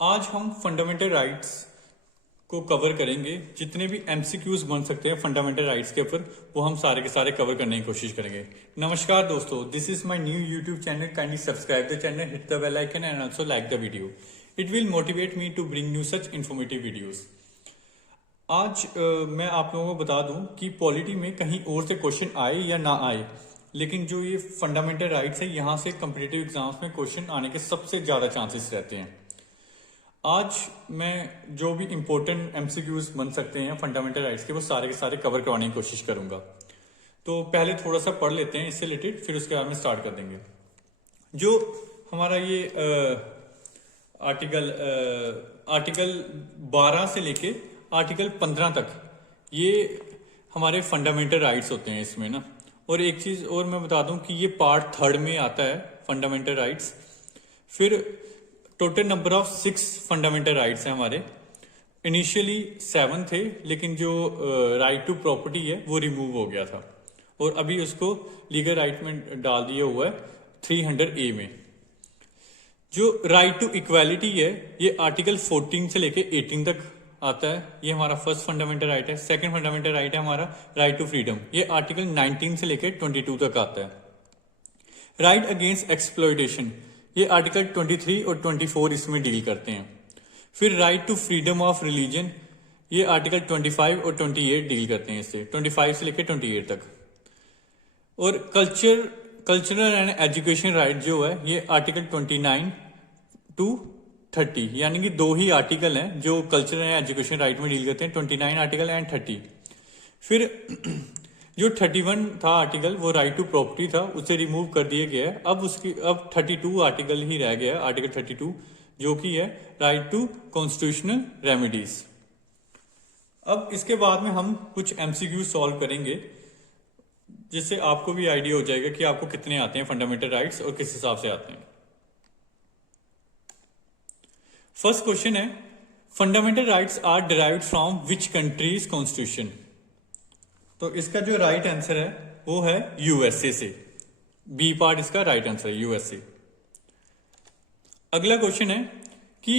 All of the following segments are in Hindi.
आज हम फंडामेंटल राइट्स को कवर करेंगे। जितने भी एमसीक्यूज बन सकते हैं फंडामेंटल राइट्स के ऊपर वो हम सारे के सारे कवर करने की कोशिश करेंगे। नमस्कार दोस्तों, this is my new YouTube channel. Kindly subscribe the channel, hit the bell icon and also like the video. It will motivate me to bring new such informative videos. आज मैं आप लोगों को बता दूं कि पॉलिटी में कहीं और से क्वेश्चन आए या ना आए, लेकिन जो ये फंडामेंटल राइट्स है यहाँ से कम्पिटिटिव एग्जाम्स में क्वेश्चन आने के सबसे ज़्यादा चांसेस रहते हैं। आज मैं जो भी इम्पोर्टेंट एमसीक्यूज बन सकते हैं फंडामेंटल राइट्स के वो सारे के सारे कवर करवाने की कोशिश करूंगा। तो पहले थोड़ा सा पढ़ लेते हैं इससे रिलेटेड, फिर उसके बाद में स्टार्ट कर देंगे। जो हमारा ये आर्टिकल 12 से लेके आर्टिकल 15 तक ये हमारे फंडामेंटल राइट्स होते हैं इसमें ना। और एक चीज और मैं बता दूं कि ये पार्ट 3 में आता है फंडामेंटल राइट्स। फिर total number of 6 fundamental rights हैं हमारे। इनिशियली 7 थे, लेकिन जो राइट टू प्रॉपर्टी है वो रिमूव हो गया था और अभी उसको लीगल राइट में डाल दिया हुआ है 300A में। जो राइट टू इक्वालिटी है ये आर्टिकल 14 से लेके 18 तक आता है। ये हमारा फर्स्ट फंडामेंटल राइट है। सेकंड फंडामेंटल राइट है हमारा राइट टू फ्रीडम, ये आर्टिकल 19 से लेके 22 तक आता है। राइट अगेंस्ट एक्सप्लॉयटेशन ये आर्टिकल 23 और 24 इसमें डील करते हैं। फिर right to freedom of religion ये आर्टिकल 25 और 28 डील करते हैं, इससे 25 से लेकर 28 तक। और कल्चरल एंड एजुकेशन राइट जो है ये आर्टिकल 29 टू 30, यानी कि 2 ही आर्टिकल हैं जो कल्चरल एंड एजुकेशन राइट में डील करते हैं, 29 आर्टिकल एंड 30। फिर जो 31 था आर्टिकल वो राइट टू प्रॉपर्टी था, उसे रिमूव कर दिया गया है। अब 32 आर्टिकल ही रह गया है, आर्टिकल 32 जो कि है राइट टू कॉन्स्टिट्यूशनल रेमेडीज। अब इसके बाद में हम कुछ एमसीक्यू सॉल्व करेंगे जिससे आपको भी आइडिया हो जाएगा कि आपको कितने आते हैं फंडामेंटल राइट्स और किस हिसाब से आते हैं। फर्स्ट क्वेश्चन है, fundamental rights are derived from which country's constitution. तो इसका जो राइट आंसर है वो है यूएसए से। बी पार्ट इसका राइट आंसर है, यूएसए। अगला क्वेश्चन है कि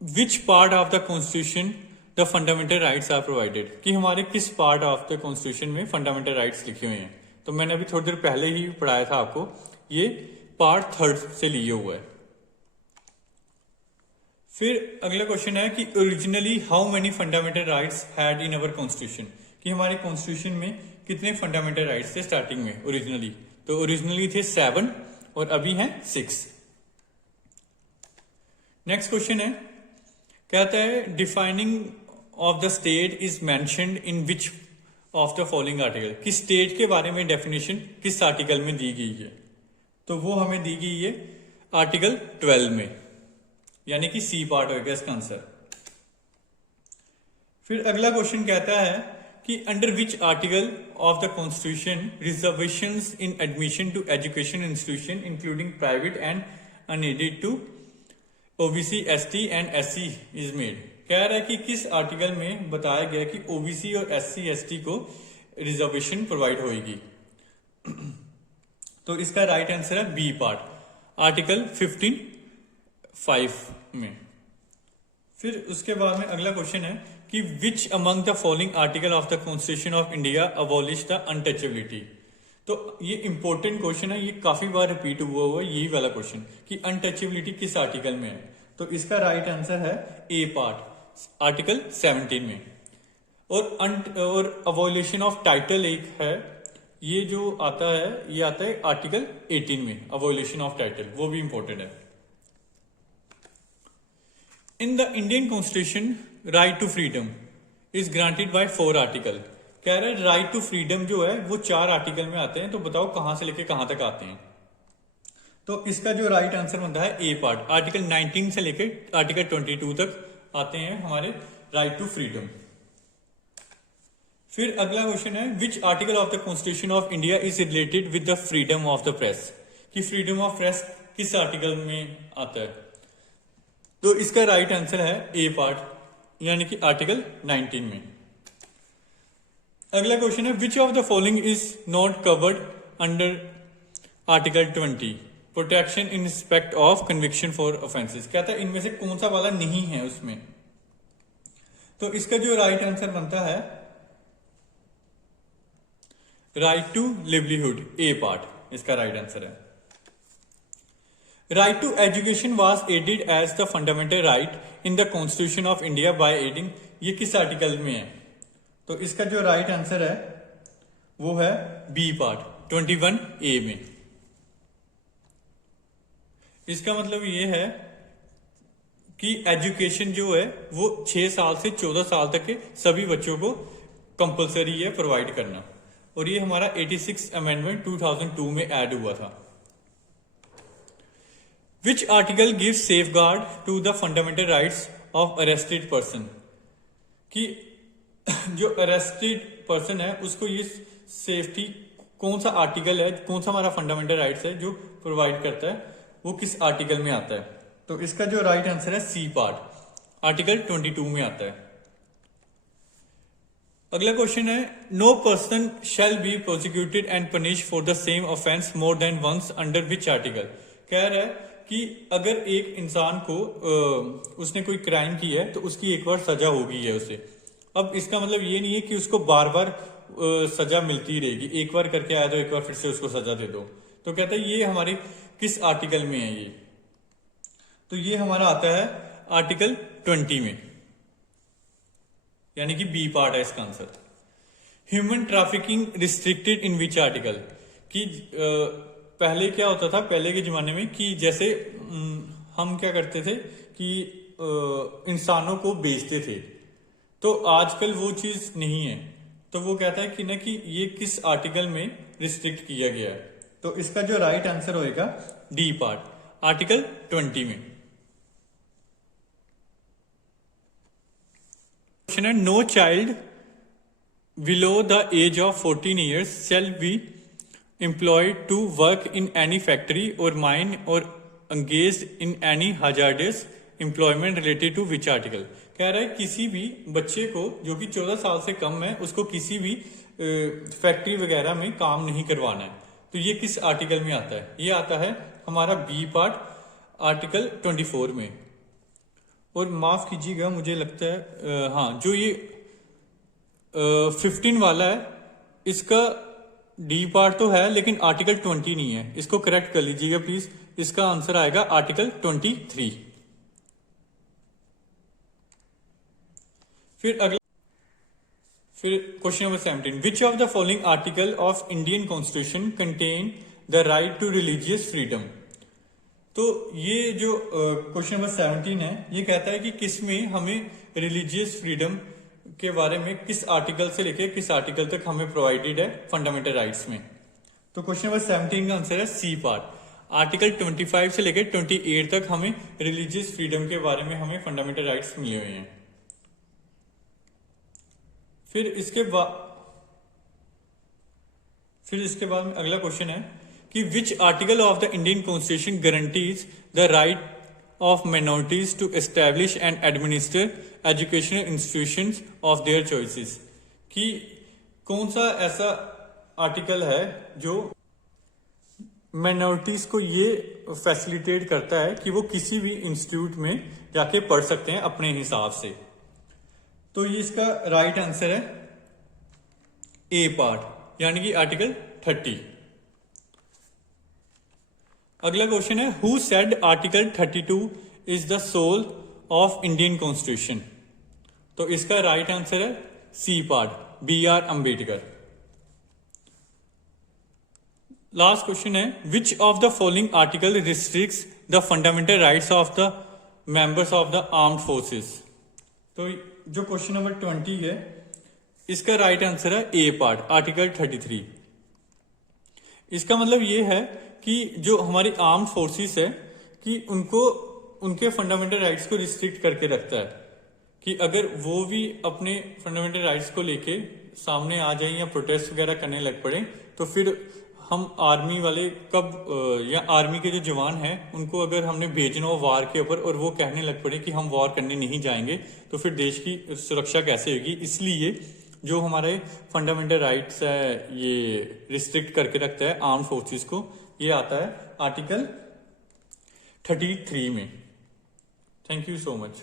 which part of the constitution the fundamental rights are provided, कि हमारे किस पार्ट ऑफ द कॉन्स्टिट्यूशन में फंडामेंटल राइट्स लिखे हुए हैं। तो मैंने अभी थोड़ी देर पहले ही पढ़ाया था आपको, ये पार्ट 3 से लिए हुआ है। फिर अगला क्वेश्चन है कि originally how many fundamental rights had in our constitution, कि हमारे कॉन्स्टिट्यूशन में कितने फंडामेंटल राइट्स थे स्टार्टिंग में ओरिजिनली। तो ओरिजिनली थे 7 और अभी हैं 6। नेक्स्ट क्वेश्चन है, कहता है defining of the state is mentioned in which of the following article, कि स्टेट के बारे में डेफिनेशन किस आर्टिकल में दी गई है। तो वो हमें दी गई है आर्टिकल 12 में, यानी कि सी पार्ट होगा इसका आंसर। फिर अगला क्वेश्चन कहता है कि under which article of the constitution reservations in admission to education institution including private and unaided to OBC ST and SC is made. कह रहा है कि किस आर्टिकल में बताया गया कि ओबीसी और एससी एसटी को रिजर्वेशन प्रोवाइड होगी। तो इसका राइट आंसर है बी पार्ट, आर्टिकल 15(5) में। फिर उसके बाद में अगला क्वेश्चन है कि which among the following article of the constitution of India abolish the untouchability. तो ये इंपॉर्टेंट क्वेश्चन है, ये काफी बार रिपीट हुआ है यही वाला क्वेश्चन कि अनटचेबिलिटी किस आर्टिकल में है। तो इसका राइट आंसर है ए पार्ट, आर्टिकल 17 में। और अवॉल्यूशन ऑफ टाइटल एक है, ये जो आता है ये आता है आर्टिकल 18 में, अवॉल्यूशन ऑफ टाइटल, वो भी इंपॉर्टेंट है। In the Indian constitution right to freedom is granted by 4 article. कह रहे हैं राइट टू फ्रीडम जो है वो 4 आर्टिकल में आते हैं। तो बताओ कहां से लेके कहां तक आते हैं। तो इसका जो राइट आंसर बनता है ए पार्ट, आर्टिकल 19 से लेके आर्टिकल 22 तक आते हैं हमारे राइट टू फ्रीडम। फिर अगला क्वेश्चन है विच article of the constitution of India is related with the freedom of the press, कि फ्रीडम ऑफ प्रेस किस आर्टिकल में आता है। तो इसका राइट आंसर है ए पार्ट, यानी कि आर्टिकल 19 में। अगला क्वेश्चन है which of the following is not covered under article 20 protection in respect of conviction for offences, कहता है इनमें से कौन सा वाला नहीं है उसमें। तो इसका जो राइट आंसर बनता है right to livelihood, A part इसका राइट आंसर है। Right to education was added as the fundamental right in the constitution of India by adding, ये किस आर्टिकल में है? तो इसका जो राइट आंसर है वो है बी पार्ट 21A में। इसका मतलब ये है कि एजुकेशन जो है वो 6 साल से 14 साल तक के सभी बच्चों को कंपलसरी है प्रोवाइड करना, और ये हमारा 86 अमेंडमेंट 2002 में ऐड हुआ था। Which article gives safeguard to the fundamental rights of arrested person, कि जो अरेस्टेड पर्सन है उसको ये सेफ्टी कौन सा आर्टिकल है, कौन सा हमारा फंडामेंटल राइट्स है जो प्रोवाइड करता है, वो किस आर्टिकल में आता है? तो इसका जो राइट आंसर है सी पार्ट आर्टिकल 22 में आता है। अगला क्वेश्चन है no person shall be prosecuted and punish for the same offence more than once under which article, कह रहा है कि अगर एक इंसान को उसने कोई क्राइम किया है तो उसकी एक बार सजा होगी है उसे। अब इसका मतलब ये नहीं है कि उसको बार बार सजा मिलती रहेगी, एक बार करके आया तो एक बार फिर से उसको सजा दे दो। तो कहता है ये हमारे किस आर्टिकल में है ये? तो ये हमारा आता है आर्टिकल 20 में, यानी कि बी पार्ट है इसका answer. Human trafficking restricted in which article, कि पहले क्या होता था, पहले के जमाने में कि जैसे हम क्या करते थे कि इंसानों को बेचते थे, तो आजकल वो चीज नहीं है। तो वो कहता है कि ना कि ये किस आर्टिकल में रिस्ट्रिक्ट किया गया है? तो इसका जो राइट आंसर होएगा डी पार्ट आर्टिकल 20 में। क्वेश्चन है no child below the age of 14 years shall be employed to work in any factory or mine or engaged in any hazardous employment related to which article, कह रहा है किसी भी बच्चे को जो कि 14 साल से कम है उसको किसी भी फैक्ट्री वगैरह में काम नहीं करवाना है। तो ये किस आर्टिकल में आता है? ये आता है हमारा बी पार्ट आर्टिकल 24 में। और माफ कीजिएगा मुझे लगता है हाँ जो ये 15 वाला है इसका डी पार्ट तो है लेकिन आर्टिकल 20 नहीं है, इसको करेक्ट कर लीजिएगा प्लीज। इसका आंसर आएगा आर्टिकल 23। फिर question number 17 which of the following article of Indian constitution contain the right to religious freedom. तो ये जो क्वेश्चन नंबर 17 है ये कहता है कि किस में हमें रिलीजियस फ्रीडम के बारे में किस आर्टिकल से लेके किस आर्टिकल तक हमें प्रोवाइडेड है फंडामेंटल राइट्स में। तो क्वेश्चन नंबर 17 का आंसर है सी पार्ट आर्टिकल 25 से लेके 28 तक हमें रिलीजियस फ्रीडम के बारे में हमें फंडामेंटल राइट्स मिले हुए हैं। फिर इसके बाद में अगला क्वेश्चन है कि which article of the Indian constitution guarantees the right of minorities to establish and administer educational institutions of their choices, कि कौन सा ऐसा आर्टिकल है जो माइनॉरिटीज को ये फैसिलिटेट करता है कि वो किसी भी इंस्टीट्यूट में जाके पढ़ सकते हैं अपने हिसाब से। तो ये इसका राइट आंसर है ए पार्ट यानी कि आर्टिकल 30। अगला क्वेश्चन है who said article 32 is the soul of Indian constitution. तो इसका राइट आंसर है C part BR Ambedkar. Last question है which of the following article restricts the fundamental rights of the members of the armed forces. तो जो क्वेश्चन नंबर 20 है इसका राइट आंसर है ए पार्ट आर्टिकल 33। इसका मतलब ये है कि जो हमारी आर्म्ड फोर्सेस है कि उनको उनके फंडामेंटल राइट्स को रिस्ट्रिक्ट करके रखता है कि अगर वो भी अपने फंडामेंटल राइट्स को लेके सामने आ जाए या प्रोटेस्ट वगैरह करने लग पड़े तो फिर हम आर्मी वाले या आर्मी के जो जवान हैं उनको अगर हमने भेजना हो वार के ऊपर और वो कहने लग पड़े कि हम वार करने नहीं जाएंगे तो फिर देश की सुरक्षा कैसे होगी। इसलिए जो हमारे फंडामेंटल राइट्स है ये रिस्ट्रिक्ट करके रखता है आर्म फोर्सेस को, ये आता है आर्टिकल 33 में। Thank you so much.